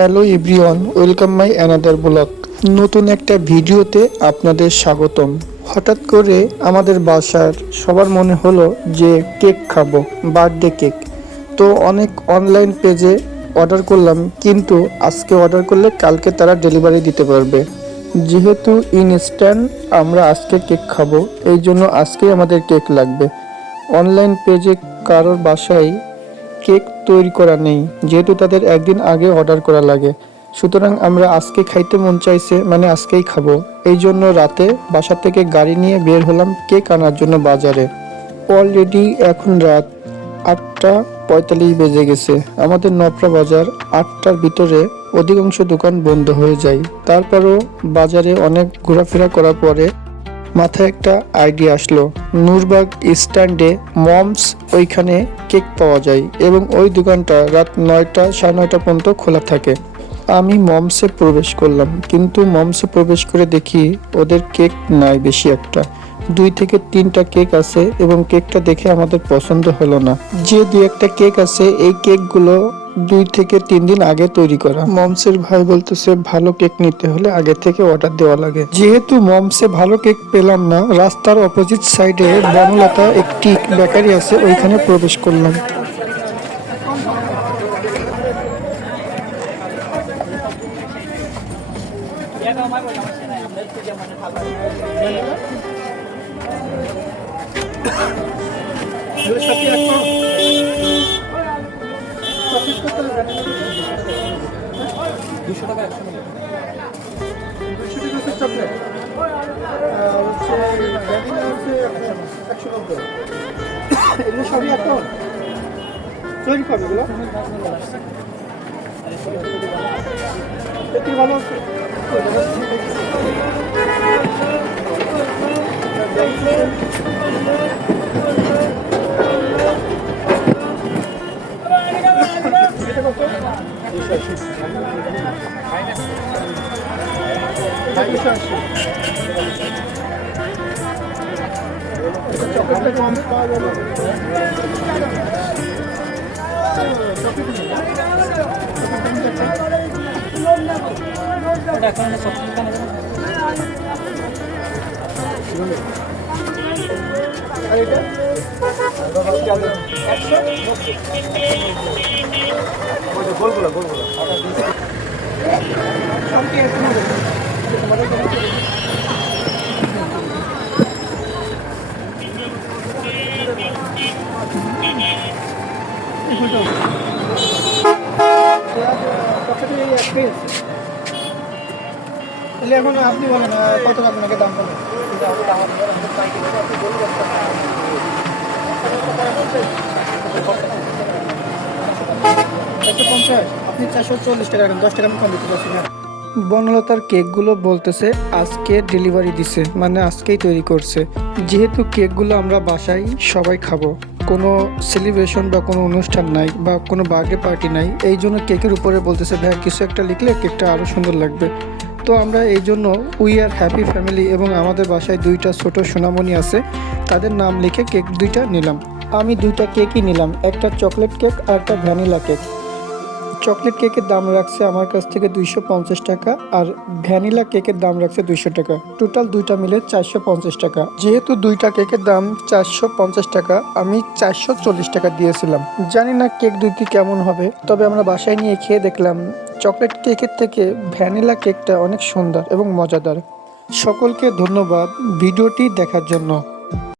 Hello everyone, welcome my another blog. নতুন একটা ভিডিওতে আপনাদের স্বাগতম। হঠাৎ করে আমাদের বাসার সবার মনে হলো যে কেক খাবো, বার্থডে কেক। তো অনেক অনলাইন পেজে অর্ডার করলাম, কিন্তু আজকে অর্ডার করলে কালকে তারা ডেলিভারি দিতে পারবে। যেহেতু ইনস্ট্যান্ট আমরা আজকে কেক খাবো, এই জন্য আজকেই আমাদের কেক লাগবে। অনলাইন পেজে কারোর বাসায় কেক তৈরি করা নেই, যেহেতু তাদের একদিন আগে অর্ডার করা লাগে। সুতরাং আমরা আজকে খাইতে মন চাইছে, মানে আজকেই খাবো। এই জন্য রাতে বাসা থেকে গাড়ি নিয়ে বের হলাম কেক আনার জন্য বাজারে। অলরেডি এখন রাত 8:45 বেজে গেছে। আমাদের নপরা বাজার 8টার ভিতরে অধিকাংশ দোকান বন্ধ হয়ে যায়। তারপরও বাজারে অনেক ঘোরাফেরা করার পরে মাথায় একটা আইডিয়া আসলো। নূরবাগ স্ট্যান্ডে মমস, ওইখানে কেক পাওয়া যায় এবং ওই দোকানটা রাত 9টা 9:30 পর্যন্ত খোলা থাকে। আমি মমসে প্রবেশ করলাম, কিন্তু মমসে প্রবেশ করে দেখি ওদের কেক নাই বেশি একটা। 2 থেকে 3টা কেক আছে এবং কেকটা দেখে আমাদের পছন্দ হলো না। যে 2-1টা কেক আছে, এই কেকগুলো 2 থেকে 3 দিন আগে তৈরি করা। মমসের ভাই বলতেছে ভালো কেক নিতে হলে আগে থেকে অর্ডার দেওয়া লাগে। যেহেতু মমসে ভালো কেক পেলাম না, রাস্তার অপোজিট সাইডে বনলতা একটি বেকারি আছে, ওইখানে প্রবেশ করলাম। এগুলো সবই এখন তৈরি করবে, এগুলো একটু ভালো আছে। এখন আপনি বলেন কত আপনাকে দাম পাবেন? 150, আপনি 440 টাকা রাখেন, 10 টাকা আমি কম দিতে পারছি না। বনলতার কেকগুলো বলতেছে আজকে ডেলিভারি দিছে, মানে আজকেই তৈরি করছে। যেহেতু কেকগুলো আমরা বাসায় সবাই খাবো, কোনো সেলিব্রেশন বা কোনো অনুষ্ঠান নাই বা কোনো বার্থডে পার্টি নাই, এই জন্য কেকের উপরে বলতেছে ভাই কিছু একটা লিখলে কেকটা আরও সুন্দর লাগবে। তো আমরা এই জন্য উই আর হ্যাপি ফ্যামিলি এবং আমাদের বাসায় 2টা ছোট সোনামণি আছে, তাদের নাম লিখে কেক 2টা নিলাম। আমি 2টা কেকই নিলাম, একটা চকলেট কেক আর একটা ভ্যানিলা কেক। চকলেট কেকের দাম রাখছে আমার কাছ থেকে 250 টাকা আর ভ্যানিলা কেকের দাম রাখছে 200 টাকা। টোটাল 2টা মিলে 450 টাকা। যেহেতু 2টা কেকের দাম 450 টাকা, আমি 440 টাকা দিয়েছিলাম। জানি না কেক 2টি কেমন হবে, তবে আমরা বাসায় নিয়ে খেয়ে দেখলাম চকলেট কেকের থেকে ভ্যানিলা কেকটা অনেক সুন্দর এবং মজাদার। সকলকে ধন্যবাদ ভিডিওটি দেখার জন্য।